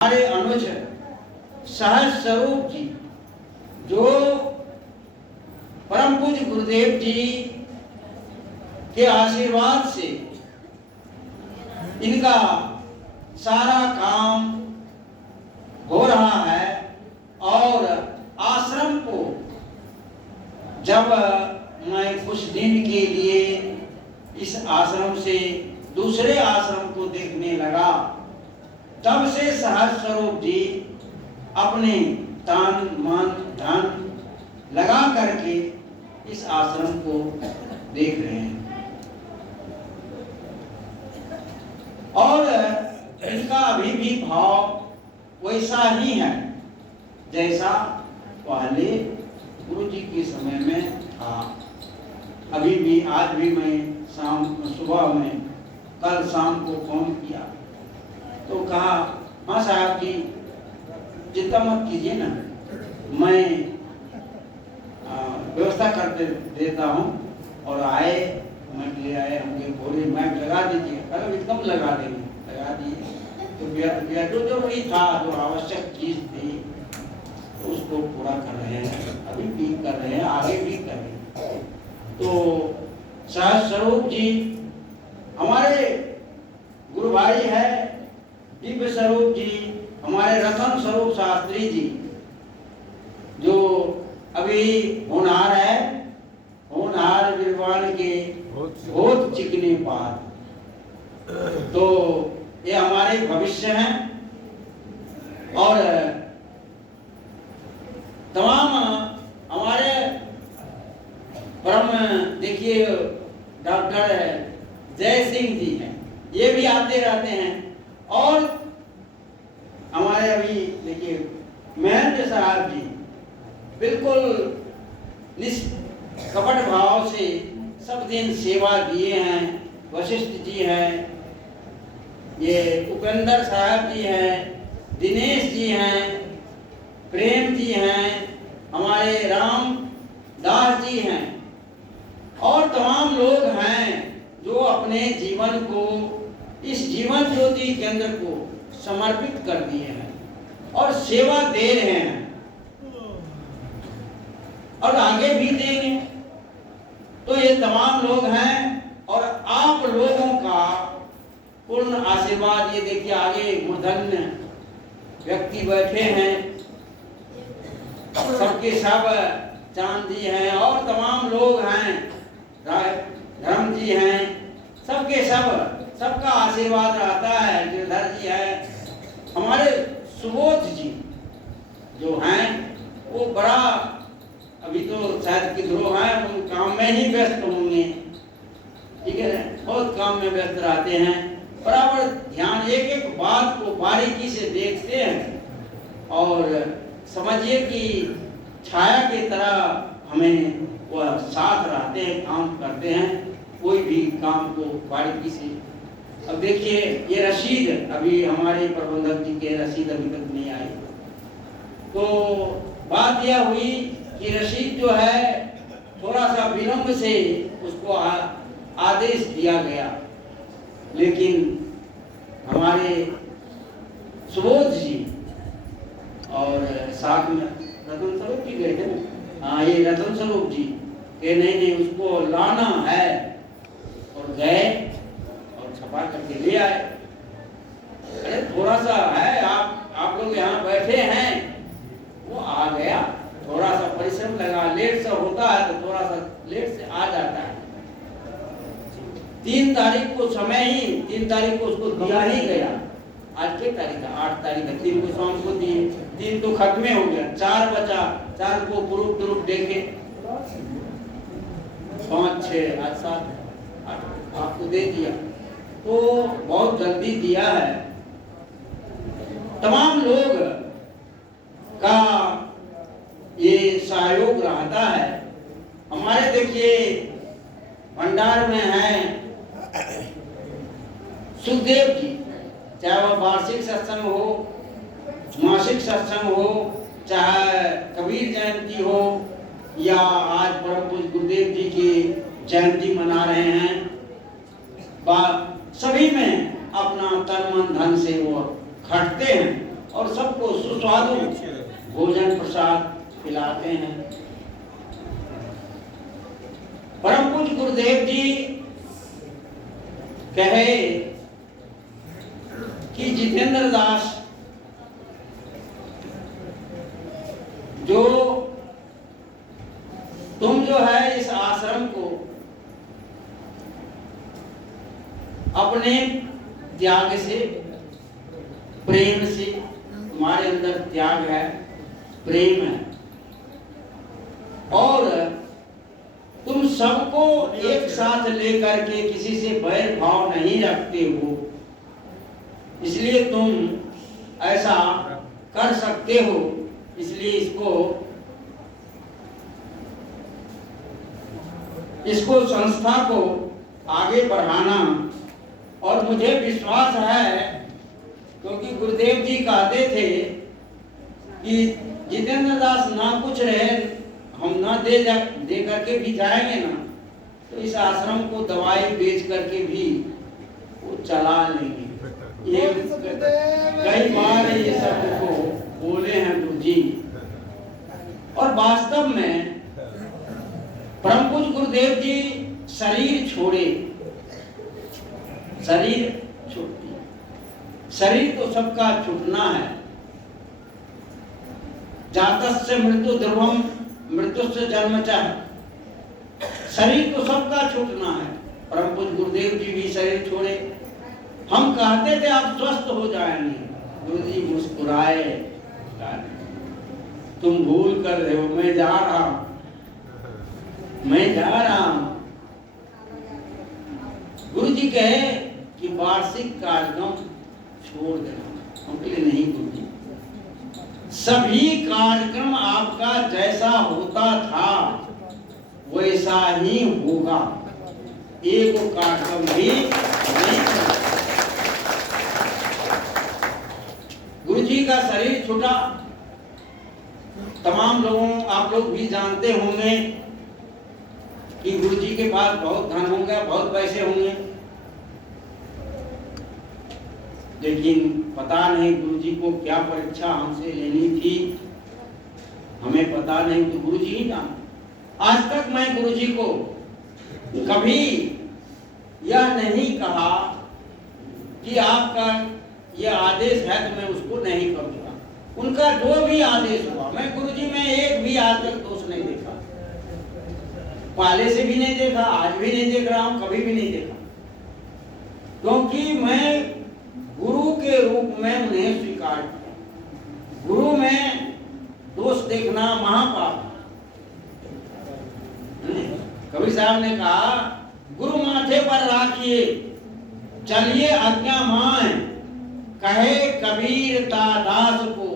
हमारे अनुज सहज स्वरूप जी जो परम पूज्य गुरुदेव जी के आशीर्वाद से इनका सारा काम हो रहा है और आश्रम को जब मैं कुछ दिन के लिए इस आश्रम से दूसरे आश्रम को देखने लगा तब से सहज स्वरूप जी अपने तन मन धन लगा करके इस आश्रम को देख रहे हैं और इनका अभी भी भाव वैसा ही है जैसा पहले गुरु जी के समय में था। अभी भी आज भी मैं सुबह में कल शाम को फोन किया तो कहा हाँ साहब जी चिंता मत कीजिए ना, मैं व्यवस्था कर देता हूँ और आए मैप ले आए, हमके बोले मैप लगा दीजिए, कल एकदम लगा देंगे, लगा दिए तो जो जरूरी था जो आवश्यक चीज थी तो उसको पूरा कर रहे हैं, अभी भी कर रहे हैं, आगे भी करें। तो सहज स्वरूप जी हमारे गुरु भाई है, दिव्य स्वरूप जी हमारे रतन स्वरूप शास्त्री जी जो अभी होनहार है, होनहार विद्वान के बहुत चिकने पार, तो ये हमारे भविष्य हैं और तमाम हमारे परम देखिए डॉक्टर जय सिंह जी हैं, ये भी आते रहते हैं और हमारे अभी देखिए महेंद्र साहब जी बिल्कुल निष्कपट भाव से सब दिन सेवा दिए हैं। वशिष्ठ जी हैं, ये उपेंद्र साहब जी हैं, दिनेश जी हैं, प्रेम जी हैं, हमारे राम दास जी हैं और तमाम लोग हैं जो अपने जीवन को इस जीवन ज्योति केंद्र को समर्पित कर दिए हैं और सेवा दे रहे हैं और आगे भी देंगे। तो ये तमाम लोग हैं और आप लोगों का पूर्ण आशीर्वाद, ये देखिए आगे मूर्धन्य व्यक्ति बैठे हैं, सबके सब चांद जी हैं और तमाम लोग हैं, धर्म जी हैं, सबके सबका आशीर्वाद रहता है। गिरधर जी है, हमारे सुबोध जी जो हैं वो बड़ा अभी तो शायद किधरों हैं, वो काम में ही व्यस्त होंगे, ठीक है, बहुत काम में व्यस्त रहते हैं, बराबर ध्यान एक एक बात को बारीकी से देखते हैं और समझिए कि छाया की तरह हमें वह साथ रहते हैं, काम करते हैं, कोई भी काम को बारीकी से। अब देखिए ये रसीद अभी हमारे प्रबंधक जी के रसीद अभी तक नहीं आई, तो बात यह हुई कि रसीद जो है थोड़ा सा विलंब से उसको आदेश दिया गया, लेकिन हमारे सुबोध जी और साथ में रतन स्वरूप जी गए थे ना, हाँ ये रतन स्वरूप जी के नहीं उसको लाना है और गए और छपा करके ले आए। अरे थोड़ा सा है, आप लोग यहाँ बैठे हैं, वो आ गया, थोड़ा सा परिश्रम लगा, लेट से होता है तो थोड़ा सा लेट से आ जाता है। 3 तारीख को समय ही 3 तारीख को उसको दिया ही गया, आज की तारीख है 8 तारीख है, 3 को शाम को दिए, 3 तो खत्म हो गया, 4 बचा, 4 को ग्रुप देखे 5 6 आज 7 8 आपको दे दिया, तो बहुत जल्दी दिया है। तमाम लोग का ये सहयोग रहता है। हमारे देखिए भंडार में है सुखदेव जी, चाहे वह वार्षिक सत्संग हो, मासिक सत्संग हो, चाहे कबीर जयंती हो या आज परम पूज्य गुरुदेव जी की जयंती मना रहे हैं, सभी में अपना तन मन धन से वो खटते हैं और सबको सुस्वादु भोजन प्रसाद खिलाते हैं। परम पूज्य गुरुदेव जी कहे कि जितेंद्र दास जो तुम जो है इस आश्रम को अपने त्याग से, प्रेम से, तुम्हारे अंदर त्याग है, प्रेम है, और तुम सबको एक साथ लेकर के किसी से बैर भाव नहीं रखते हो, इसलिए तुम ऐसा कर सकते हो। इसलिए इसको संस्था को आगे बढ़ाना। और मुझे विश्वास है, क्योंकि गुरुदेव जी कहते थे कि जितेंद्र दास ना कुछ रहे, हम ना दे करके भी जाएंगे ना, तो इस आश्रम को दवाई बेच करके भी वो चला लेंगे। ये कई बार ये सब को बोले हैं गुरु जी। और वास्तव में परम पूज्य गुरुदेव जी शरीर छोड़े, शरीर छूटती, शरीर तो सबका छूटना है। जातस्य मृत्यु ध्रुवम मृत्युस्य जन्मचः, शरीर तो सबका छूटना है। परम पूज्य गुरुदेव जी भी शरीर छोड़े। हम कहते थे आप स्वस्थ हो जाएंगे, गुरु जी मुस्कुराए, तुम भूल कर रहे हो, मैं जा रहा हूं, मैं जा रहा हूं। गुरु जी कहे कि वार्षिक कार्यक्रम छोड़ देना, उनके लिए नहीं गुरु जी, सभी कार्यक्रम आपका जैसा होता था वैसा ही होगा, एक कार्यक्रम भी नहीं करना। गुरु जी का शरीर छूटा, तमाम लोगों, आप लोग भी जानते होंगे कि गुरु जी के पास बहुत धन होगा, बहुत पैसे होंगे, लेकिन पता नहीं गुरु जी को क्या परीक्षा हमसे लेनी थी, हमें पता नहीं, तो गुरु जी ही जानते। आज तक मैं गुरु जी को कभी यह नहीं कहा कि आपका यह आदेश है तो मैं उसको नहीं करूंगा। उनका जो भी आदेश हुआ, मैं गुरु जी में एक भी आज तक दोष नहीं देखा, पहले से भी नहीं देखा, आज भी नहीं देख रहा हूं, कभी भी नहीं देखा, क्योंकि मैं गुरु के रूप में उन्हें स्वीकार किया। गुरु में दोष देखना महापाप। कबीर साहब ने कहा, गुरु माथे पर राखिए, चलिए आज्ञा मान, कहे कबीर दास को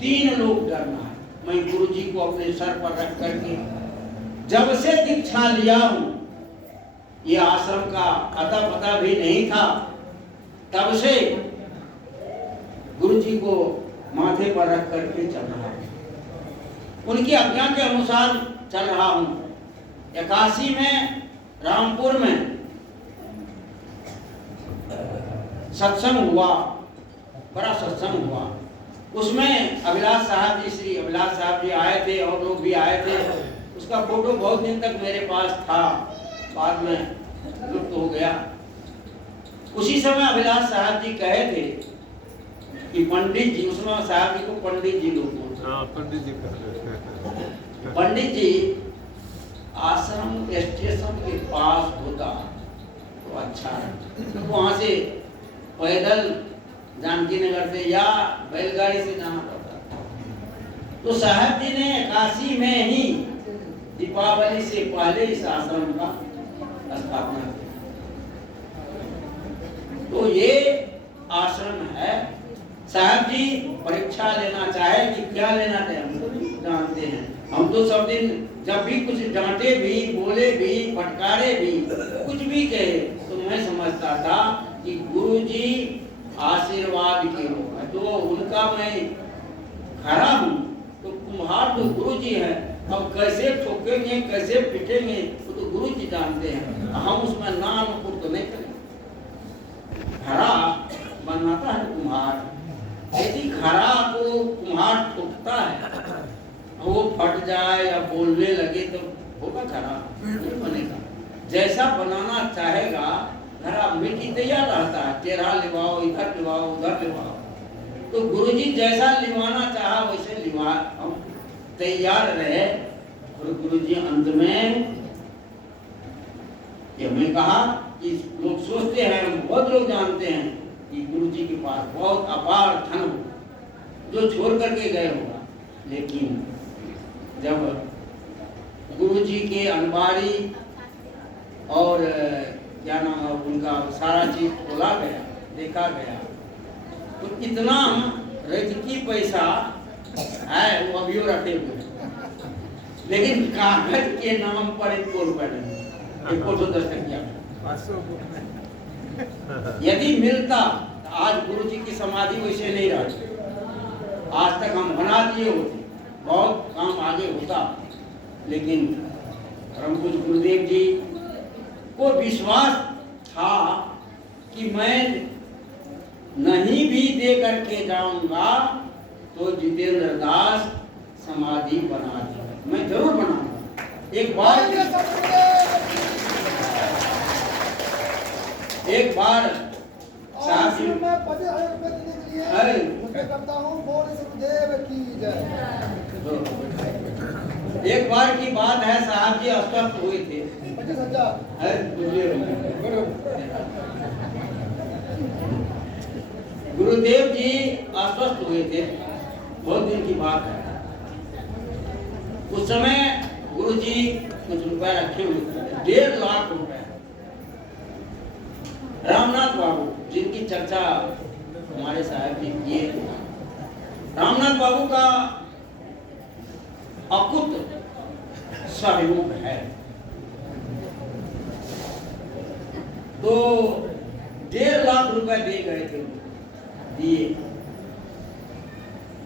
तीन लोग डरना है। मैं गुरु जी को अपने सर पर रख करके जब से दीक्षा लिया हूं, ये आश्रम का अता पता भी नहीं था, तब से गुरु जी को माथे पर रख करके चल रहा हूं, उनकी आज्ञा के अनुसार चल रहा हूं। 81 में रामपुर में सत्संग हुआ, बड़ा सत्संग हुआ, उसमें अभिलाष साहब जी, श्री अभिलाष साहब जी आए थे और लोग भी आए थे। उसका फोटो बहुत दिन तक मेरे पास था, बाद में लुप्त हो गया। उसी समय अभिलाष साहब जी कहे थे कि पंडित जी, उसमें साहब जी को पंडित जी लोग बोलते हैं, पंडित जी, पंडित जी आश्रम स्टेशन के पास होता तो अच्छा है, तो वहां से पैदल जानकी नगर से या बैलगाड़ी से जाना पड़ता। तो साहब जी ने 81 में ही दीपावली से पहले इस आश्रम का स्थापना की। तो ये आश्रम है। साहब जी परीक्षा लेना चाहे कि क्या लेना चाहे, हम तो जानते हैं। हम तो सब दिन जब भी कुछ डांटे भी, बोले भी, फटकारे भी, कुछ भी कहे, तो मैं समझता था कि गुरु जी आशीर्वाद के रूप में, तो उनका मैं खड़ा हूँ, तो कुम्हार तो गुरु जी है। अब कैसे ठोकेंगे, कैसे पिटेंगे, वो तो गुरु जी जानते हैं, हम उसमें ना अनुकूल तो नहीं करेंगे। खड़ा बनाता है कुम्हार, यदि खरा को कुम्हार ठोकता है, वो फट जाए या बोलने लगे तो होगा खरा, नहीं बनेगा। जैसा बनाना चाहेगा घरा मिट्टी तैयार रहता है, टेढ़ा लिवाओ, इधर लिवाओ, उधर लिवाओ। तो गुरुजी जैसा लिवाना चाहा वैसे लिवा, हम तैयार रहे। और गुरुजी अंत में ये हमें कहा कि लोग सोचते हैं, बहुत लोग जानते हैं कि गुरुजी के पास बहुत अपार धन हो जो छोड़ करके गए होगा, लेकिन जब गुरुजी के अनबारी और क्या नाम है उनका सारा चीज खोला गया, देखा गया, तो इतना रजकी पैसा है वो अभी रखे हुए, लेकिन कागज के नाम पर 1 रुपया नहीं, 110 टकिया। यदि मिलता तो आज गुरुजी की समाधि वैसे नहीं रहती, आज तक हम बना दिए होते, बहुत काम आगे होता। लेकिन परम पूज्य गुरुदेव जी को विश्वास था कि मैं नहीं भी दे करके जाऊंगा तो जितेंद्र दास समाधि बना दी, मैं जरूर बनाऊंगा। एक बार साहब जी मैं 50,000 रुपए देने के लिए करता हूँ, बोल गुरुदेव की जय। एक बार की बात है, साहब जी अस्वस्थ हुए थे। 25,000 गुरुदेव जी अस्वस्थ हुए थे, बहुत दिन की बात है। उस समय गुरुजी कुछ रुपया रखे हुए थे, 1.5 लाख रुपए। रामनाथ बाबू जिनकी चर्चा हमारे साहब जी किए, रामनाथ बाबू का अकुत सहयोग है, तो 1.5 लाख रुपए दे गए थे, दिए।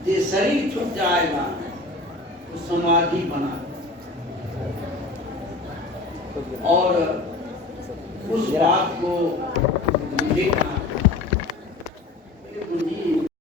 ये शरीर छूट जाएगा तो समाधि बना, और उस बात को देखना